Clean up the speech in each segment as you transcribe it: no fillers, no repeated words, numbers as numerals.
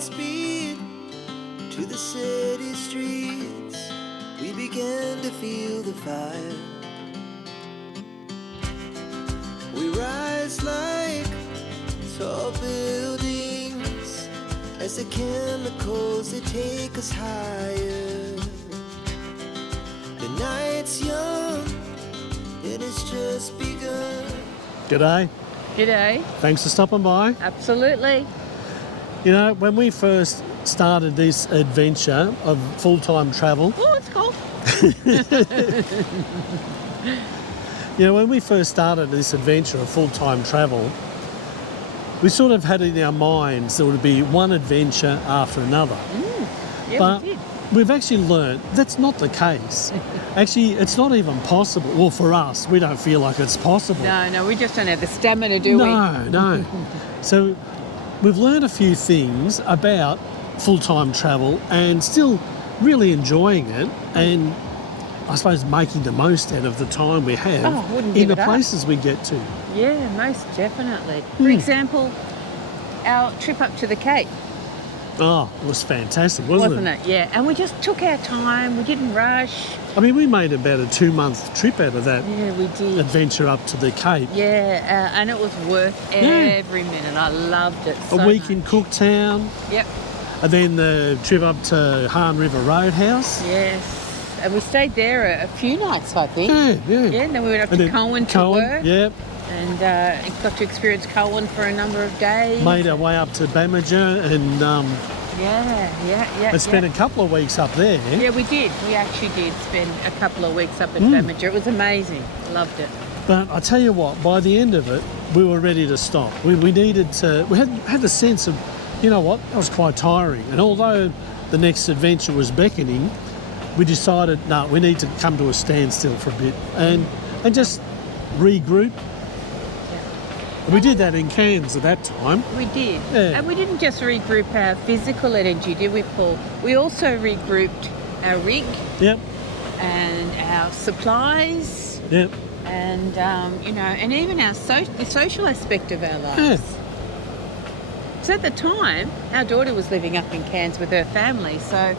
speed to the city streets. We began to feel the fire. We rise like tall buildings as the chemicals they take us higher. The night's young, it has just begun. G'day. G'day. Thanks for stopping by. Absolutely. You know, when we first started this adventure of full-time travel, Oh, it's cool. when we first started this adventure of full-time travel, we sort of had in our minds there would be one adventure after another. Yeah, But we did. we've actually learned that's not the case. Actually, it's not even possible. Well, for us, we don't feel like it's possible. No, we just don't have the stamina, do we? No. So we've learned a few things about full-time travel and still really enjoying it, and I suppose making the most out of the time we have wouldn't in give the it up. places we get to. Yeah, most definitely. For example, our trip up to the Cape, Oh, it was fantastic, wasn't it? Yeah, and we just took our time. We didn't rush. I mean, we made about a 2-month trip out of that Yeah, we did. adventure up to the Cape. Yeah, and it was worth every minute. I loved it so A week much. in Cooktown, Yep. and then the trip up to Han River Roadhouse. Yes. And we stayed there a few nights, I think. Yeah. Yeah, and then we went up And to then Cowan to work. Yep. And got to experience Cowan for a number of days. Made our way up to Bamager and spent a couple of weeks up there. Yeah, we did. We actually did spend a couple of weeks up at Bamager. It was amazing. Loved it. But I tell you what, by the end of it, we were ready to stop. We needed to. We had the sense of, you know what, that was quite tiring. And although the next adventure was beckoning, we decided, no, we need to come to a standstill for a bit and just regroup. We did that in Cairns at that time. We did. Yeah. And we didn't just regroup our physical energy, did we, Paul? We also regrouped our rig Yep. and our supplies Yep. and, and even the social aspect of our lives. Yeah. So at the time, our daughter was living up in Cairns with her family, so,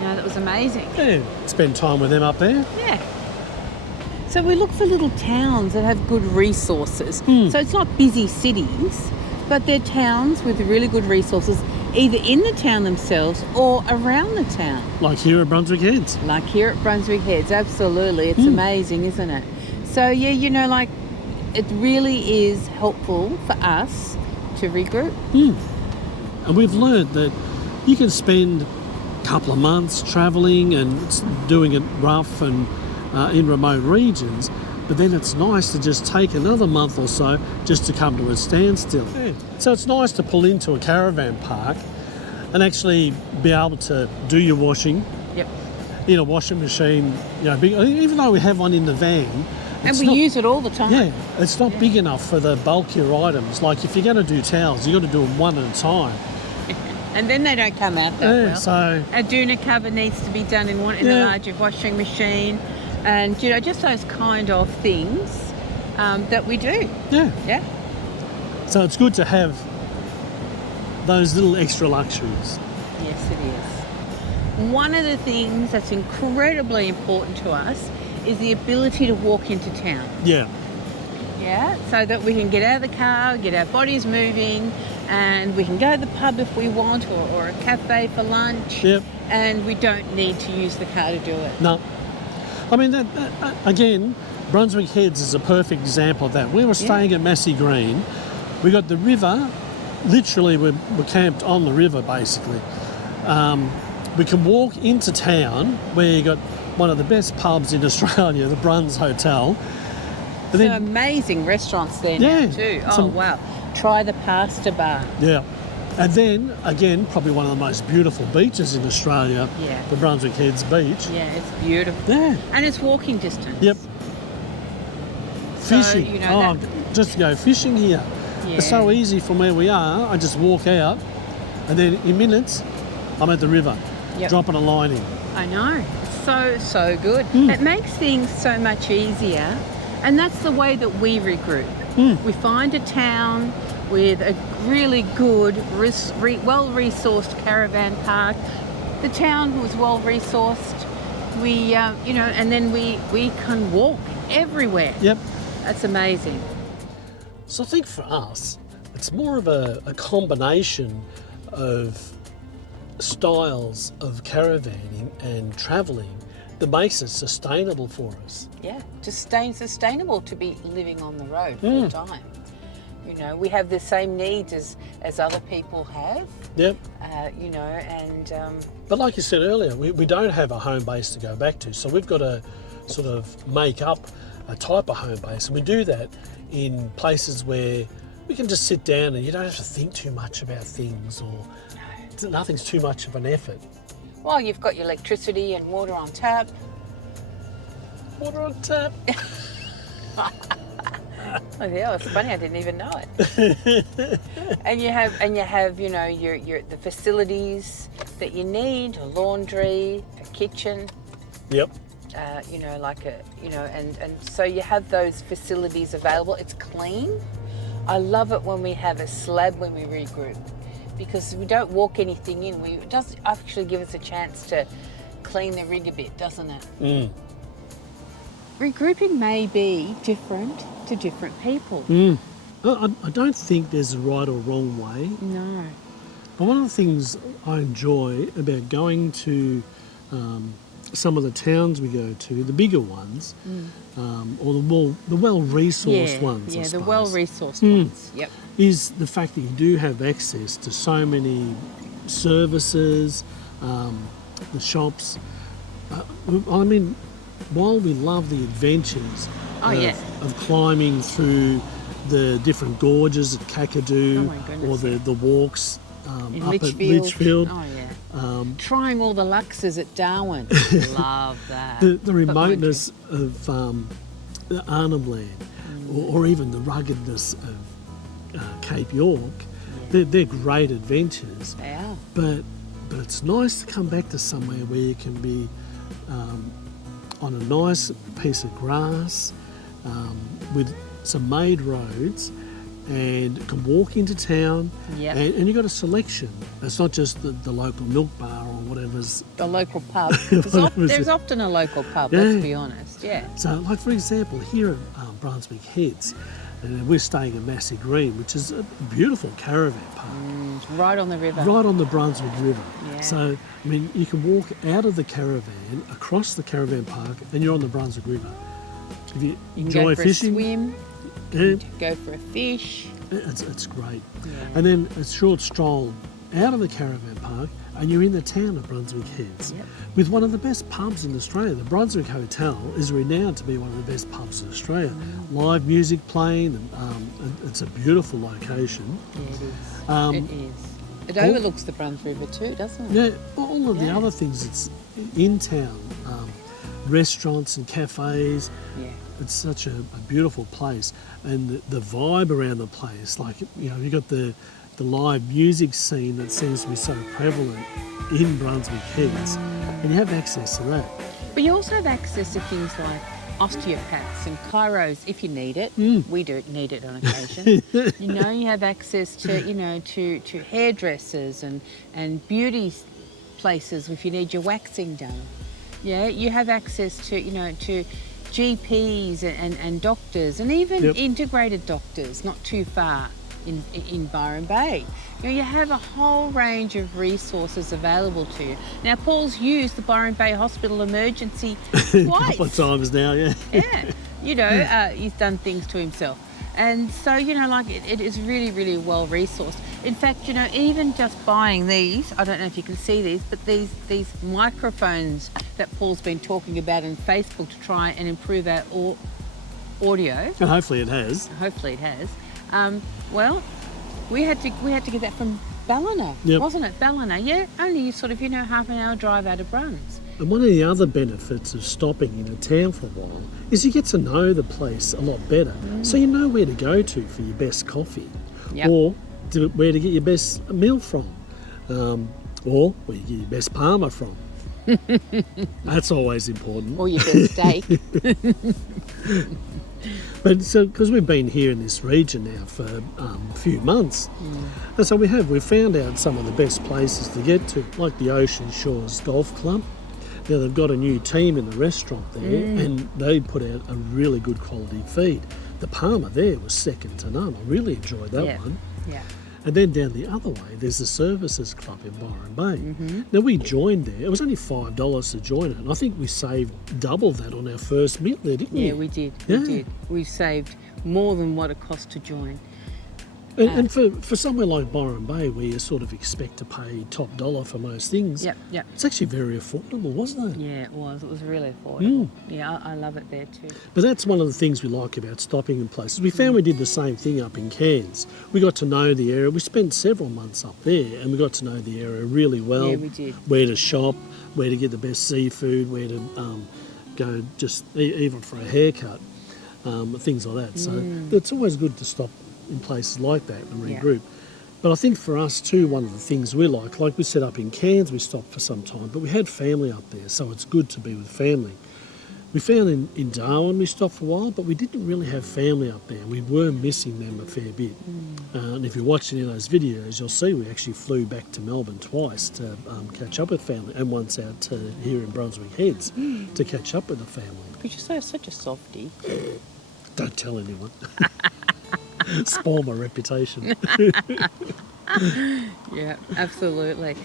that was amazing. Yeah. Spend time with them up there. Yeah. So we look for little towns that have good resources. So it's not busy cities, but they're towns with really good resources, either in the town themselves or around the town. Like here at Brunswick Heads. Like here at Brunswick Heads, absolutely. It's amazing, isn't it? So yeah, it really is helpful for us to regroup. And we've learned that you can spend a couple of months travelling and doing it rough and in remote regions, but then it's nice to just take another month or so just to come to a standstill. Yeah. So it's nice to pull into a caravan park and actually be able to do your washing Yep. in a washing machine. Even though we have one in the van, And we use it all the time. Yeah, it's not big enough for the bulkier items. Like if you're going to do towels, you've got to do them one at a time. And then they don't come out that well. So Our doona cover needs to be done in a larger washing machine. And, just those kind of things that we do. yeah. Yeah. So it's good to have those little extra luxuries. Yes, it is. One of the things that's incredibly important to us is the ability to walk into town. Yeah. Yeah. So that we can get out of the car, get our bodies moving, and we can go to the pub if we want or a cafe for lunch. Yep. And we don't need to use the car to do it. No. I mean, that again, Brunswick Heads is a perfect example of that. We were staying at Massey Green. We got the river. Literally, we're camped on the river, basically. We can walk into town where you got one of the best pubs in Australia, the Bruns Hotel. But Some amazing restaurants there now too. Oh, wow. Try the pasta bar. Yeah. And then, again, probably one of the most beautiful beaches in Australia, the Brunswick Heads Beach. Yeah, it's beautiful. Yeah. And it's walking distance. Yep. So, Fishing. Just to go fishing here. Yeah. It's so easy from where we are. I just walk out and then in minutes, I'm at the river, dropping a line in. I know. It's so good. It makes things so much easier. And that's the way that we regroup. We find a town with a really good, well-resourced caravan park. The town was well-resourced. We, and then we can walk everywhere. Yep. That's amazing. So I think for us, it's more of a combination of styles of caravanning and travelling that makes it sustainable for us. Yeah, just staying sustainable to be living on the road full time. You know, we have the same needs as other people have. Yep. And But like you said earlier, we don't have a home base to go back to, so we've got to sort of make up a type of home base, and we do that in places where we can just sit down and you don't have to think too much about things, or nothing's too much of an effort. well, you've got your electricity and water on tap. Water on tap. Oh yeah, it's funny. I didn't even know it. and you have your the facilities that you need: a laundry, a kitchen. Yep. And so you have those facilities available. It's clean. I love it when we have a slab when we regroup, because we don't walk anything in. It does actually give us a chance to clean the rig a bit, doesn't it? Mm. Regrouping may be different to different people. Mm. I don't think there's a right or wrong way. No. But one of the things I enjoy about going to some of the towns we go to, the bigger ones, or the well-resourced ones, I Yeah, the suppose, well-resourced ones. Yep. is the fact that you do have access to so many services, the shops. I mean, while we love the adventures of climbing through the different gorges at Kakadu, or the walks In up Litchfield. at Litchfield, Oh yeah. Trying all the luxes at Darwin. Love that. the remoteness of Arnhem Land, or even the ruggedness of Cape York, they're great adventures. They are. But it's nice to come back to somewhere where you can be on a nice piece of grass with some made roads, and can walk into town. Yep. And you've got a selection. It's not just the local milk bar or whatever's. The local pub. There's often a local pub, let's be honest. Yeah. So, like for example, here at Brunswick Heads, we're staying at Massey Green, which is a beautiful caravan park. Right on the river. Right on the Brunswick River. Yeah. So, I mean, you can walk out of the caravan, across the caravan park, and you're on the Brunswick River. If you You can enjoy go for fishing, a swim. yeah, Go for a fish. it's great. Yeah. And then a short stroll out of the caravan park, and you're in the town of Brunswick Heads, Yep. with one of the best pubs in Australia. The Brunswick Hotel is renowned to be one of the best pubs in Australia. Live music playing, and it's a beautiful location. Yeah, it is. It is. It overlooks the Brunswick River too, doesn't it? Yeah, all of the Yeah. other things it's in town, restaurants and cafes. Yeah. It's such a beautiful place, and the vibe around the place, like, you've got the live music scene that seems to be so prevalent in Brunswick Heads, and you have access to that. But you also have access to things like osteopaths and chiros if you need it. We do need it on occasion. You have access to, to hairdressers and beauty places if you need your waxing done. Yeah, you have access to, to GPs and doctors, and even integrated doctors not too far in Byron Bay. You have a whole range of resources available to you. Now, Paul's used the Byron Bay Hospital emergency twice. A couple of times now, yeah. Yeah, he's done things to himself. And so, it is really, really well resourced. In fact, even just buying these, I don't know if you can see these, but these microphones that Paul's been talking about on Facebook to try and improve our audio. And hopefully it has. Hopefully it has. Well, we had to get that from Ballina, wasn't it? Ballina, yeah. Only sort of, half an hour drive out of Bruns. And one of the other benefits of stopping in a town for a while is you get to know the place a lot better. So you know where to go to for your best coffee, or where to get your best meal from, or where you get your best parma from. That's always important. Or your best steak. But so, because we've been here in this region now for a few months, and so we've found out some of the best places to get to, like the Ocean Shores Golf Club. Now they've got a new team in the restaurant there, and they put out a really good quality feed. The Palmer there was second to none. I really enjoyed that one. Yeah. And then down the other way, there's the Services Club in Byron Bay. Now we joined there. It was only $5 to join it, and I think we saved double that on our first meal there, didn't we? Yeah, we did. Yeah. We did. We saved more than what it cost to join. And for somewhere like Byron Bay, where you sort of expect to pay top dollar for most things, Yep. it's actually very affordable, wasn't it? Yeah, it was. It was really affordable. Yeah, I love it there too. But that's one of the things we like about stopping in places. We found we did the same thing up in Cairns. We got to know the area. We spent several months up there, and we got to know the area really well. Yeah, we did. Where to shop, where to get the best seafood, where to go just even for a haircut, things like that. So it's always good to stop in places like that and regroup. But I think for us too, one of the things we like we set up in Cairns, we stopped for some time, but we had family up there, so it's good to be with family. We found in Darwin we stopped for a while, but we didn't really have family up there. We were missing them a fair bit. And if you're watching any of those videos, you'll see we actually flew back to Melbourne twice to catch up with family, and once out to here in Brunswick Heads to catch up with the family. Because you're such a softie. Don't tell anyone. Spoil my reputation. Yeah, absolutely.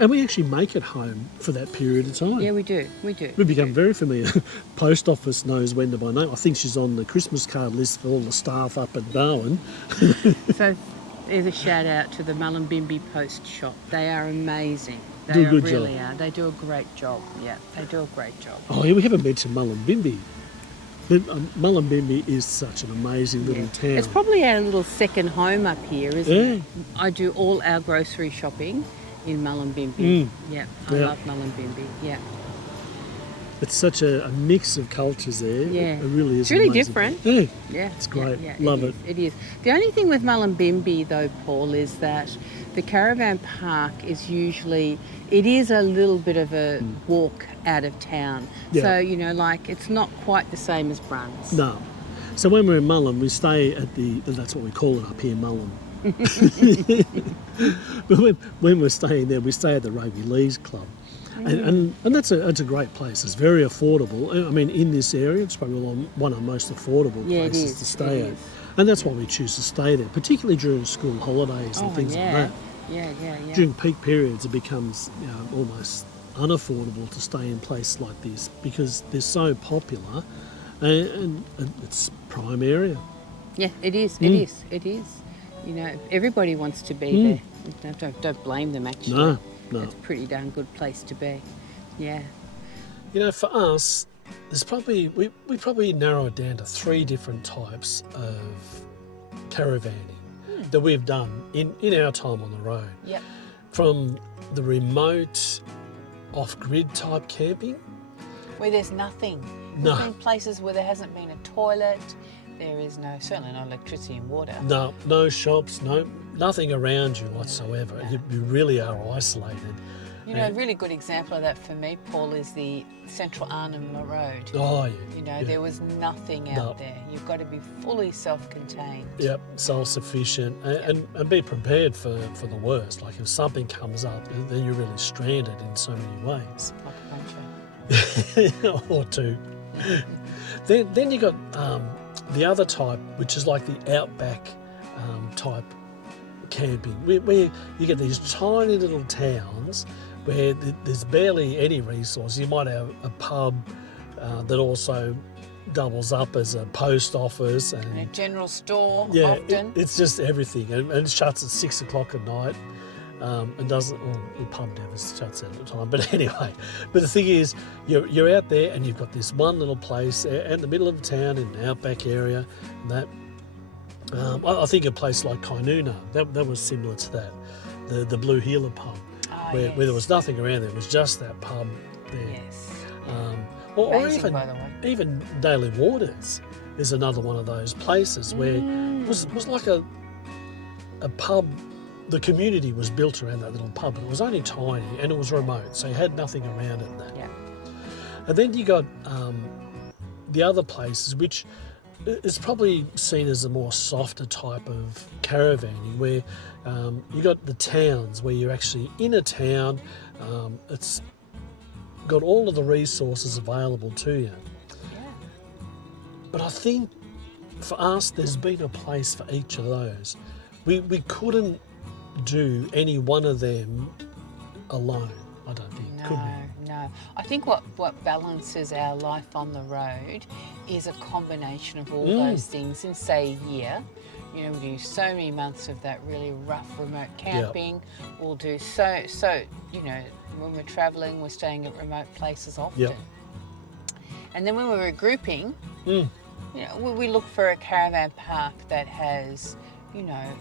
And we actually make it home for that period of time. Yeah, we do. We do. We become very familiar. Post office knows Wenda by name. I think she's on the Christmas card list for all the staff up at Darwin. So there's a shout out to the Mullumbimby Post Shop. They are amazing. They Do a good really job. are. They do a great job. Yeah, they do a great job. Oh, yeah, we haven't mentioned Mullumbimby. But Mullumbimby is such an amazing little town. It's probably our little second home up here, isn't Yeah. it? I do all our grocery shopping in Mullumbimby. Yeah, I Yeah. love Mullumbimby. Yeah. It's such a mix of cultures there. Yeah. It really is It's really amazing. different. Yeah. Yeah, It's great. Yeah, Love is, It is. The only thing with Mullumbimby, though, Paul, is that the caravan park is usually, it is a little bit of a walk out of town. Yeah. So, you know, like, it's not quite the same as Bruns. No. So when we're in Mullum, we stay at that's what we call it up here, Mullum. But when we're staying there, we stay at the Rugby Leagues Club. And that's a great place. It's very affordable. I mean, in this area, it's probably one of the most affordable Yeah, it places is. to stay It at. is. And that's why we choose to stay there, particularly during school holidays and things like that. Yeah. During peak periods, it becomes almost unaffordable to stay in places like this because they're so popular, and it's prime area. Yeah, it is. It is. It is. You know, everybody wants to be there. Don't blame them, actually. No. It's a pretty darn good place to be. Yeah. You know, for us, there's probably we probably narrow it down to 3 different types of caravanning that we've done in our time on the road. Yep. From the remote, off-grid type camping. Where there's nothing. No. There's been places where there hasn't been a toilet. There is certainly no electricity and water. No shops, nothing around you whatsoever. You really are isolated. You know, a really good example of that for me, Paul, is the Central Arnhem Road. Oh, yeah. You know, yeah. there was nothing out there. You've got to be fully self-contained. Yep, self-sufficient and be prepared for the worst. Like if something comes up, then you're really stranded in so many ways. Like a puncher. Or 2. Then you got the other type, which is like the outback type camping, where you get these tiny little towns where there's barely any resource. You might have a pub that also doubles up as a post office and a general store, yeah, often. it's just everything, and it shuts at 6 o'clock at night. And doesn't, well, the pub never shuts out at the time, but anyway. But the thing is, you're out there and you've got this one little place in the middle of the town in an outback area. And that, I think a place like Kainuna, that was similar to that, the Blue Heeler pub, where there was nothing around there. It was just that pub there. Yes. Or Amazing, even by the way. even Daily Waters is another one of those places where it was like a pub. The community was built around that little pub, but it was only tiny and it was remote, so you had nothing around it and that. Yeah. And then you got the other places, which it's probably seen as a more softer type of caravanning where you got the towns where you're actually in a town. It's got all of the resources available to you. Yeah. But I think for us, there's been a place for each of those. We couldn't do any one of them alone, I don't think, could we? No. I think what balances our life on the road is a combination of all those things in, say, a year. You know, we do so many months of that really rough remote camping. We'll do so, you know, when we're travelling, we're staying at remote places often. Yep. And then when we're regrouping, you know, we look for a caravan park that has, you know,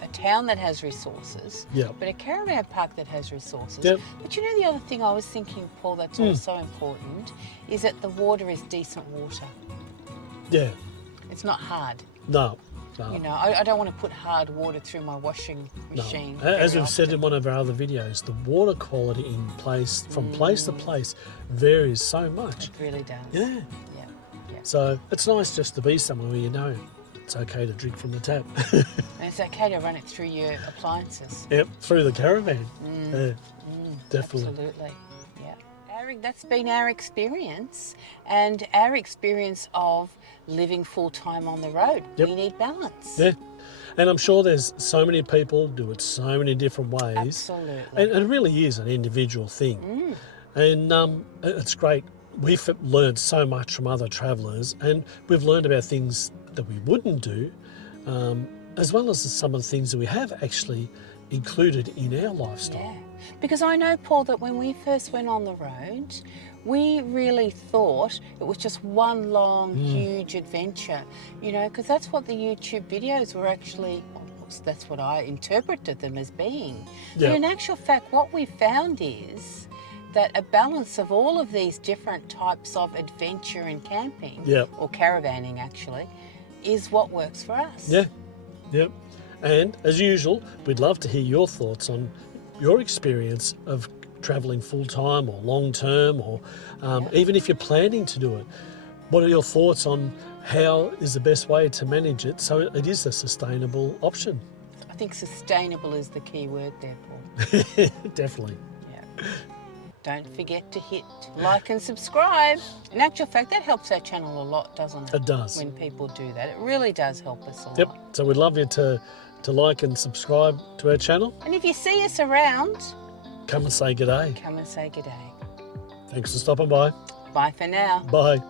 a town that has resources, Yep. but a caravan park that has resources. Yep. But you know, the other thing I was thinking, Paul, that's also important is that the water is decent water. Yeah. It's not hard. No. You know, I don't want to put hard water through my washing machine. No. As very we've said often. in one of our other videos, the water quality in place, from place to place, varies so much. It really does. Yeah. Yeah. So it's nice just to be somewhere where you know it's okay to drink from the tap. And it's okay to run it through your appliances. Yep, through the caravan. Yeah, definitely. Absolutely. Yeah. Eric, that's been our experience and our experience of living full time on the road. Yep. We need balance. Yeah. And I'm sure there's so many people do it so many different ways. Absolutely. And it really is an individual thing. And it's great. We've learned so much from other travellers, and we've learned about things that we wouldn't do, as well as some of the things that we have actually included in our lifestyle. Yeah. Because I know, Paul, that when we first went on the road, we really thought it was just one long, huge adventure, you know, because that's what the YouTube videos were actually, that's what I interpreted them as being. Yeah. But in actual fact, what we found is that a balance of all of these different types of adventure and camping, Yep. or caravanning actually, is what works for us. Yeah, yep. And as usual, we'd love to hear your thoughts on your experience of travelling full-time or long-term, or even if you're planning to do it. What are your thoughts on how is the best way to manage it so it is a sustainable option? I think sustainable is the key word there, Paul. Definitely. Yeah. Don't forget to hit like and subscribe. In actual fact, that helps our channel a lot, doesn't it? It does. When people do that. It really does help us a Yep. lot. So we'd love you to like and subscribe to our channel. And if you see us around, Come and say g'day. come and say good day. Thanks for stopping by. Bye for now. Bye.